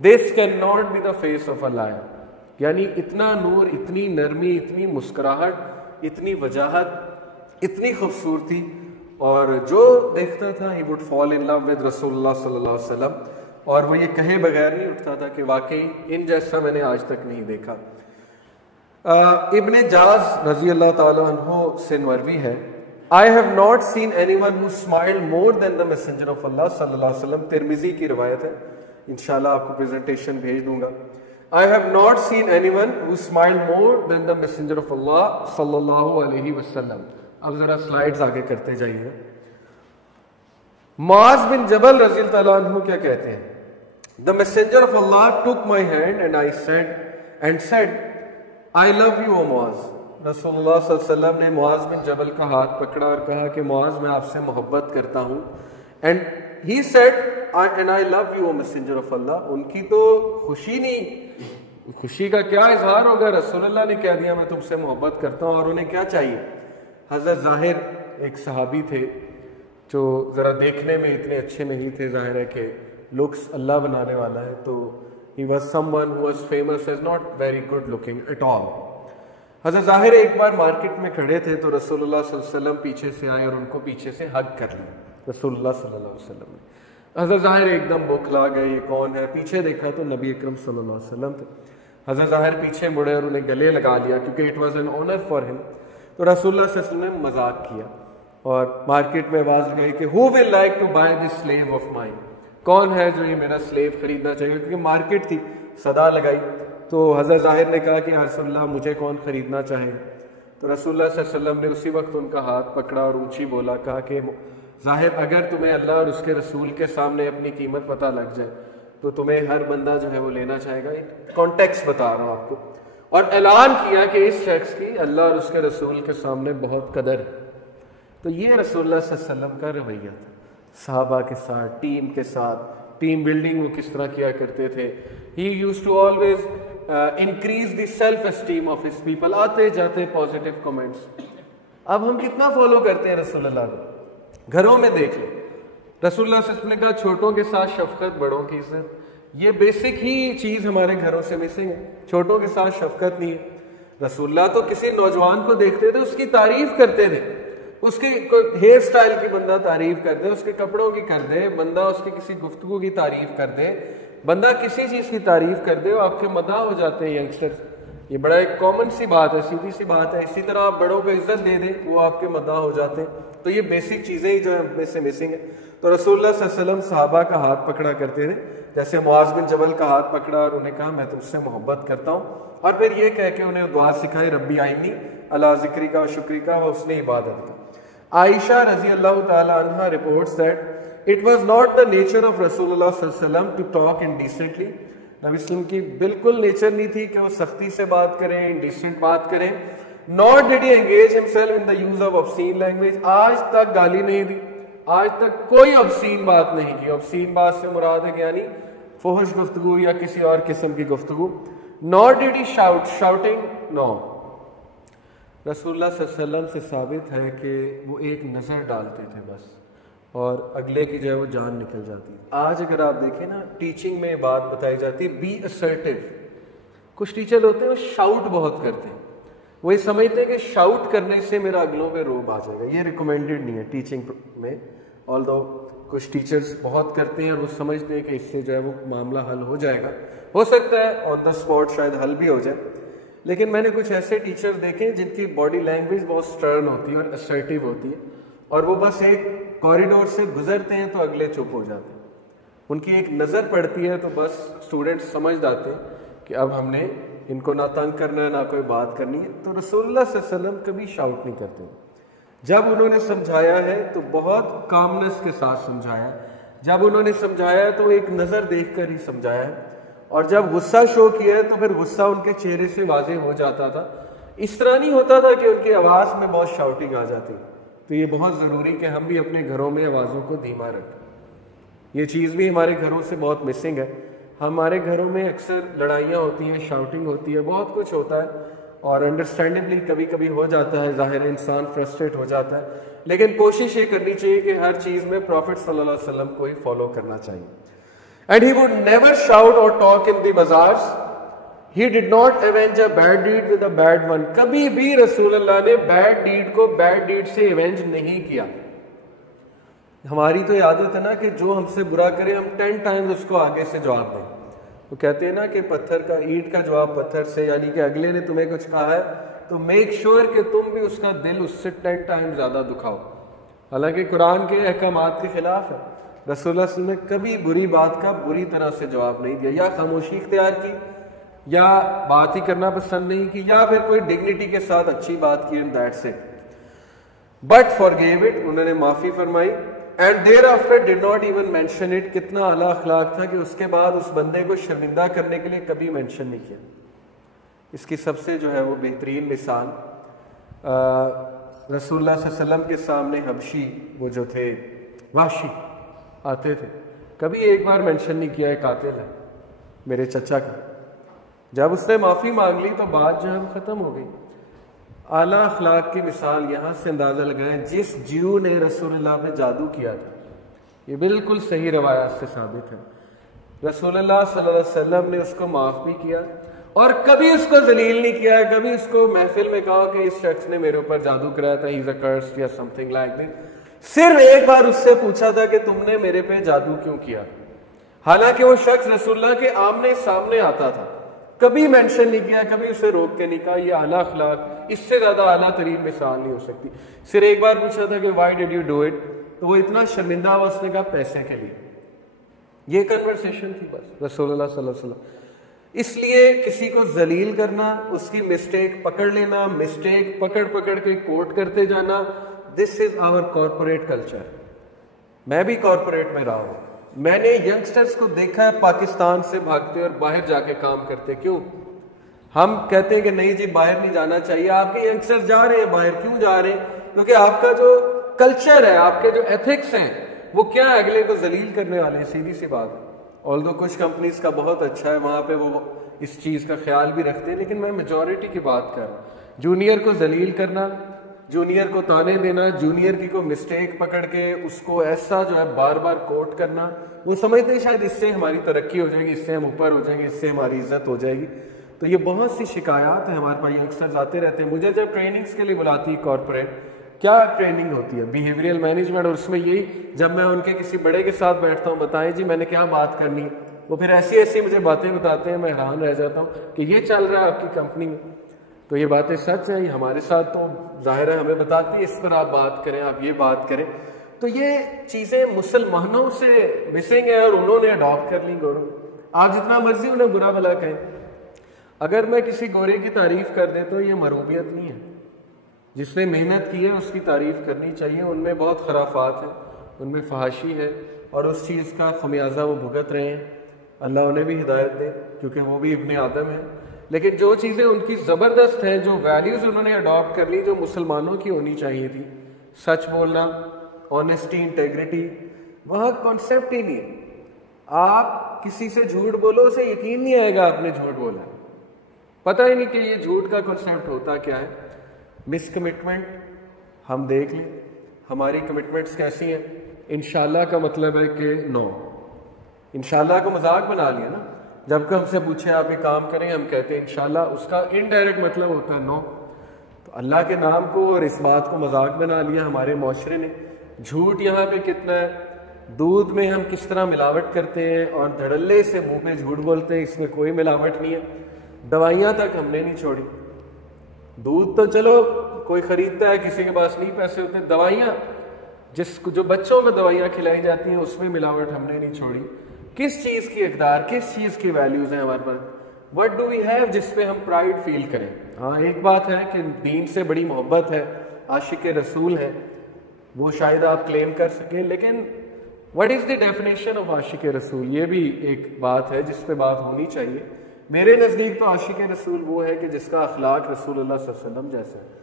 This cannot be the face of a liar. یعنی اتنا نور, اتنی نرمی, اتنی مسکراہٹ, اتنی وجاہت, اتنی خوبصورتی, اور جو دیکھتا تھا he would fall in love with رسول اللہ صلی اللہ علیہ وسلم, اور وہ یہ کہے بغیر نہیں اٹھتا تھا کہ واقعی ان جیسا میں نے آج تک نہیں دیکھا. ابن جاز رضی اللہ تعالیٰ عنہ سے مروی ہے, I have not seen anyone who smiled more than the messenger of Allah صلی اللہ علیہ وسلم. ترمذی کی روایت ہے, انشاءاللہ آپ کو پریزنٹیشن بھیج دوں گا. I have not seen anyone who smiled more than the messenger of Allah صلی اللہ علیہ وسلم. اب ذرا سلائیڈز آگے کرتے جائیے. معاذ بن جبل رضی اللہ تعالیٰ عنہ کیا کہتے ہیں, The messenger of Allah took my hand and said, I love you, O Muaz. رسول اللہ صلی اللہ علیہ وسلم نے معاذ بن جبل کا ہاتھ پکڑا اور کہا کہ معاذ میں آپ سے محبت کرتا ہوں. And he said, and I love you, O messenger of Allah. ان کی تو خوشی نہیں, خوشی کا کیا اظہار ہوگا, رسول اللہ نے کہہ دیا میں تم سے محبت کرتا ہوں, اور انہیں کیا چاہیے. حضرت ظاہر ایک صحابی تھے جو ذرا دیکھنے میں اتنے اچھے نہیں تھے, ظاہر ہے کہ لکس اللہ بنانے والا ہے, تو he was someone who was famous as not very good looking at all. حضرت ظاہر ایک بار مارکیٹ میں کھڑے تھے تو رسول اللہ صلی اللہ علیہ وسلم پیچھے سے آئے اور ان کو پیچھے سے ہگ کر لیا. رسول اللہ صلی اللہ علیہ وسلم نے, حضرت ظاہر ایک دم بوکھلا گئے, یہ کون ہے, پیچھے دیکھا تو نبی اکرم صلی اللہ علیہ وسلم تھے. حضرت ظاہر پیچھے مڑے اور انہیں گلے لگا لیا کیونکہ it was an honor for him. تو رسول اللہ صلی اللہ علیہ وسلم نے مذاق کیا اور مارکیٹ میں آواز لگائی کہ who will like to buy this slave of mine, کون ہے جو یہ میرا سلیو خریدنا چاہیے, کیونکہ مارکیٹ تھی, صدا لگائی. تو حضرت ظاہر نے کہا کہ یا رسول اللہ مجھے کون خریدنا چاہے. تو رسول اللہ صلی اللہ علیہ وسلم نے اسی وقت ان کا ہاتھ پکڑا اور اونچی بولا, کہا کہ ظاہر اگر تمہیں اللہ اور اس کے رسول کے سامنے اپنی قیمت پتہ لگ جائے تو تمہیں ہر بندہ جو ہے وہ لینا چاہے گا. کانٹیکسٹ بتا رہا ہوں آپ کو. اور اعلان کیا کہ اس شخص کی اللہ اور اس کے رسول کے سامنے بہت قدر ہے. تو یہ رسول اللہ صلی اللہ علیہ وسلم کا رویہ تھا صحابہ کے ساتھ, ٹیم کے ساتھ. ٹیم بلڈنگ وہ کس طرح کیا کرتے تھے. He used to always increase the self esteem of his people. آتے جاتے پازیٹیو کمنٹس. اب ہم کتنا فالو کرتے ہیں رسول اللہ کو, گھروں میں دیکھ لیں. رسول اللہ صلی اللہ علیہ وسلم نے کہا چھوٹوں کے ساتھ شفقت, بڑوں کی عزت. یہ بیسک ہی چیز ہمارے گھروں سے مسنگ ہے. چھوٹوں کے ساتھ شفقت نہیں ہے. رسول اللہ تو کسی نوجوان کو دیکھتے تھے, اس کی تعریف کرتے تھے, اس کے ہیئر سٹائل کی بندہ تعریف کر دے, اس کے کپڑوں کی کر دے, بندہ اس کی کسی گفتگو کی تعریف کر دے, بندہ کسی چیز کی تعریف کر دے, وہ آپ کے مداح ہو جاتے ہیں ینگسٹر. یہ بڑا ایک کامن سی بات ہے, سیدھی سی بات ہے. اسی طرح آپ بڑوں کو عزت دے دیں, وہ آپ کے مداح ہو جاتے ہیں. تو یہ بیسک چیزیں ہی جو ہم میں سے مسنگ ہیں. تو رسول اللہ صلی اللہ علیہ وسلم صحابہ کا ہاتھ پکڑا کرتے تھے, جیسے معاذ بن جبل کا ہاتھ پکڑا اور انہیں کہا میں تم سے محبت کرتا ہوں, اور پھر یہ کہہ کے انہیں دعا سکھائی ربی آئینی اللہ ذکری کا و شکری کا و حسن عبادت کا. عائشہ رضی اللہ تعالی عنہ reports that it was not the nature of رسول اللہ صلی اللہ علیہ وسلم to talk indecently. نبی وسلم کی بالکل نیچر نہیں تھی کہ وہ سختی سے بات کریں, انڈیسنٹ بات کریں. nor did he engage himself in the use of obscene language. آج تک گالی نہیں دی, آج تک کوئی obscene بات نہیں کی. obscene بات سے مراد ہے کہ یعنی فحش گفتگو یا کسی اور قسم کی گفتگو. nor did he shout, shouting no. رسول اللہ صلی اللہ علیہ وسلم سے ثابت ہے کہ وہ ایک نظر ڈالتے تھے بس, اور اگلے کی جو ہے وہ جان نکل جاتی. آج اگر آپ دیکھیں نا, ٹیچنگ میں بات بتائی جاتی ہے بی اسرٹیو. کچھ ٹیچر ہوتے ہیں وہ شاؤٹ بہت کرتے ہیں, وہ یہ سمجھتے ہیں کہ شاؤٹ کرنے سے میرا اگلوں پہ روب آ جائے گا. یہ ریکمینڈڈ نہیں ہے ٹیچنگ میں, آلدو کچھ ٹیچرز بہت کرتے ہیں اور وہ سمجھتے ہیں کہ اس سے جو ہے وہ معاملہ حل ہو جائے گا. ہو سکتا ہے آن دا اسپاٹ شاید حل بھی ہو جائے, لیکن میں نے کچھ ایسے ٹیچر دیکھے جن کی باڈی لینگویج بہت سٹرن ہوتی ہے اور اسرٹیو ہوتی ہے, اور وہ بس ایک کوریڈور سے گزرتے ہیں تو اگلے چپ ہو جاتے ہیں. ان کی ایک نظر پڑتی ہے تو بس اسٹوڈنٹس سمجھ جاتے ہیں کہ اب ہم نے ان کو نہ تنگ کرنا ہے نہ کوئی بات کرنی ہے. تو رسول اللہ صلی اللہ علیہ وسلم کبھی شاؤٹ نہیں کرتے. جب انہوں نے سمجھایا ہے تو بہت کامنس کے ساتھ سمجھایا. جب انہوں نے سمجھایا ہے تو ایک نظر دیکھ کر ہی سمجھایا ہے, اور جب غصہ شو کیا ہے تو پھر غصہ ان کے چہرے سے واضح ہو جاتا تھا. اس طرح نہیں ہوتا تھا کہ ان کی آواز میں بہت شاؤٹنگ آ جاتی. تو یہ بہت ضروری کہ ہم بھی اپنے گھروں میں آوازوں کو دھیما رکھیں. یہ چیز بھی ہمارے گھروں سے بہت مسنگ ہے. ہمارے گھروں میں اکثر لڑائیاں ہوتی ہیں, شاؤٹنگ ہوتی ہے, بہت کچھ ہوتا ہے, اور انڈرسٹینڈبلی کبھی کبھی ہو جاتا ہے, ظاہر انسان فرسٹریٹ ہو جاتا ہے, لیکن کوشش یہ کرنی چاہیے کہ ہر چیز میں پروفٹ صلی اللہ علیہ وسلم کو ہی فالو کرنا چاہیے. And he would never shout or talk in the bazaars. He did not avenge a bad deed with a bad one. کبھی بھی رسول اللہ نے bad deed کو bad deed سے avenge نہیں کیا. ہماری تو عادت ہے نا کہ جو ہم سے برا کرے ہم 10 times اس کو آگے سے جواب دیں. وہ کہتے ہیں نا کہ پتھر کا اینٹ کا جواب پتھر سے, یعنی کہ اگلے نے تمہیں کچھ کہا ہے تو میک شیور کہ تم بھی اس کا دل اس سے 10 times زیادہ دکھاؤ. حالانکہ قرآن کے احکامات کے خلاف ہے. رسول اللہ صلی اللہ علیہ وسلم نے کبھی بری بات کا بری طرح سے جواب نہیں دیا, یا خاموشی اختیار کی, یا بات ہی کرنا پسند نہیں کی, یا پھر کوئی ڈگنیٹی کے ساتھ اچھی بات کی, and that's it. But forgave it, انہوں نے معافی فرمائی. And thereafter did not even mention it. کتنا اعلیٰ اخلاق تھا کہ اس کے بعد اس بندے کو شرمندہ کرنے کے لیے کبھی مینشن نہیں کیا. اس کی سب سے جو ہے وہ بہترین مثال رسول اللہ صلی اللہ علیہ وسلم کے سامنے حبشی وہ جو تھے وحشی آتے تھے, کبھی ایک بار مینشن نہیں کیا ہے قاتل ہے میرے چچا کا. جب اس نے معافی مانگ لی تو بات جو ہے وہ ختم ہو گئی. اعلیٰ اخلاق کی مثال یہاں سے اندازہ لگائیں. جس جیو نے رسول اللہ پہ جادو کیا تھا, یہ بالکل صحیح روایات سے ثابت ہے, رسول اللہ صلی اللہ علیہ وسلم نے اس کو معاف بھی کیا اور کبھی اس کو ذلیل نہیں کیا ہے. کبھی اس کو محفل میں کہا کہ اس شخص نے میرے اوپر جادو کرایا تھا, he's a curse یا something like that. صرف ایک بار اس سے پوچھا تھا کہ تم نے میرے پہ جادو کیوں کیا, حالانکہ وہ شخص رسول اللہ کے آمنے سامنے آتا تھا. کبھی مینشن نہیں کیا, کبھی اسے روک کے نہیں کہا. یہ اعلیٰ اخلاق, اس سے زیادہ اعلیٰ ترین مثال نہیں ہو سکتی. صرف ایک بار پوچھا تھا کہ why did you do it, تو وہ اتنا شرمندہ ہوا, اس نے کہا پیسے کے لیے. یہ کنورسیشن تھی بس رسول اللہ صلی اللہ علیہ وسلم. اس لیے کسی کو ذلیل کرنا, اس کی مسٹیک پکڑ لینا, مسٹیک پکڑ کے کوٹ کرتے جانا, دس از آور کارپوریٹ کلچر. میں بھی کارپوریٹ میں رہا ہوں. میں نے ینگسٹرز کو دیکھا ہے پاکستان سے بھاگتے اور باہر جا کے کام کرتے. کیوں؟ ہم کہتے ہیں کہ نہیں جی باہر نہیں جانا چاہیے. آپ کے ینگسٹرز جا رہے ہیں باہر, کیوں جا رہے ہیں؟ کیونکہ آپ کا جو کلچر ہے, آپ کے جو ایتھکس ہیں, وہ کیا اگلے کو ذلیل کرنے والے ہیں. سیدھی سی بات. آلدو کچھ کمپنیز کا بہت اچھا ہے, وہاں پہ وہ اس چیز کا خیال بھی رکھتے ہیں, لیکن میں میجورٹی کی بات کر رہا ہوں. جونیئر کو ذلیل کرنا, جونیئر کو تانے دینا, جونیئر کی کوئی مسٹیک پکڑ کے اس کو ایسا جو ہے بار بار کوٹ کرنا, وہ سمجھتے ہیں شاید اس سے ہماری ترقی ہو جائے گی, اس سے ہم اوپر ہو جائیں گے, اس سے ہماری عزت ہو جائے گی. تو یہ بہت سی شکایات ہیں ہمارے پاس, ینگسٹرز آتے رہتے ہیں. مجھے جب ٹریننگز کے لیے بلاتی ہے کارپوریٹ, کیا ٹریننگ ہوتی ہے؟ Behavioural management. اور اس میں یہی, جب میں ان کے کسی بڑے کے ساتھ بیٹھتا ہوں, بتائیں جی میں نے کیا بات کرنی, وہ پھر ایسی مجھے باتیں بتاتے ہیں, میں حیران رہ جاتا ہوں کہ یہ چل رہا ہے آپ کی کمپنی میں. تو یہ باتیں سچ ہیں, یہ ہمارے ساتھ تو ظاہر ہے ہمیں بتاتی ہے اس پر آپ بات کریں, آپ یہ بات کریں. تو یہ چیزیں مسلمانوں سے مسنگ ہیں اور انہوں نے اڈاپٹ کر لی گورو. آپ جتنا مرضی انہیں برا بھلا کہیں. اگر میں کسی گورے کی تعریف کر دیں تو یہ مروبیت نہیں ہے. جس نے محنت کی ہے اس کی تعریف کرنی چاہیے. ان میں بہت خرافات ہیں, ان میں فحاشی ہے, اور اس چیز کا خمیازہ وہ بھگت رہے ہیں. اللہ انہیں بھی ہدایت دے, کیونکہ وہ بھی ابن آدم ہیں. لیکن جو چیزیں ان کی زبردست ہیں, جو ویلیوز انہوں نے اڈاپٹ کر لی, جو مسلمانوں کی ہونی چاہیے تھی, سچ بولنا, آنیسٹی, انٹیگریٹی, وہاں کانسیپٹ ہی نہیں. آپ کسی سے جھوٹ بولو, اسے یقین نہیں آئے گا آپ نے جھوٹ بولا, پتہ ہی نہیں کہ یہ جھوٹ کا کانسیپٹ ہوتا کیا ہے. مس کمٹمنٹ ہم دیکھ لیں, ہماری کمٹمنٹس کیسی ہیں. انشاءاللہ کا مطلب ہے کہ نو. انشاءاللہ کو مذاق بنا لیا نا. جب کہ ہم سے پوچھیں آپ یہ کام کریں, ہم کہتے ہیں انشاءاللہ, اس کا انڈائریکٹ مطلب ہوتا ہے نو. تو اللہ کے نام کو اور اس بات کو مذاق بنا لیا ہمارے معاشرے نے. جھوٹ یہاں پہ کتنا ہے, دودھ میں ہم کس طرح ملاوٹ کرتے ہیں اور دھڑلے سے منہ پہ جھوٹ بولتے ہیں, اس میں کوئی ملاوٹ نہیں ہے. دوائیاں تک ہم نے نہیں چھوڑی. دودھ تو چلو کوئی خریدتا ہے, کسی کے پاس نہیں پیسے ہوتے. دوائیاں جو بچوں کو دوائیاں کھلائی جاتی ہیں, اس میں ملاوٹ ہم نے نہیں چھوڑی. کس چیز کی اقدار, کس چیز کی ویلیوز ہیں ہمارے پاس, وٹ ڈو وی ہیو جس پہ ہم پرائڈ فیل کریں. ہاں ایک بات ہے کہ دین سے بڑی محبت ہے, عاشق رسول ہے, وہ شاید آپ کلیم کر سکیں, لیکن what is the definition of عاشق رسول, یہ بھی ایک بات ہے جس پہ بات ہونی چاہیے. میرے نزدیک تو عاشق رسول وہ ہے کہ جس کا اخلاق رسول اللہ صلی اللہ علیہ وسلم جیسا ہے.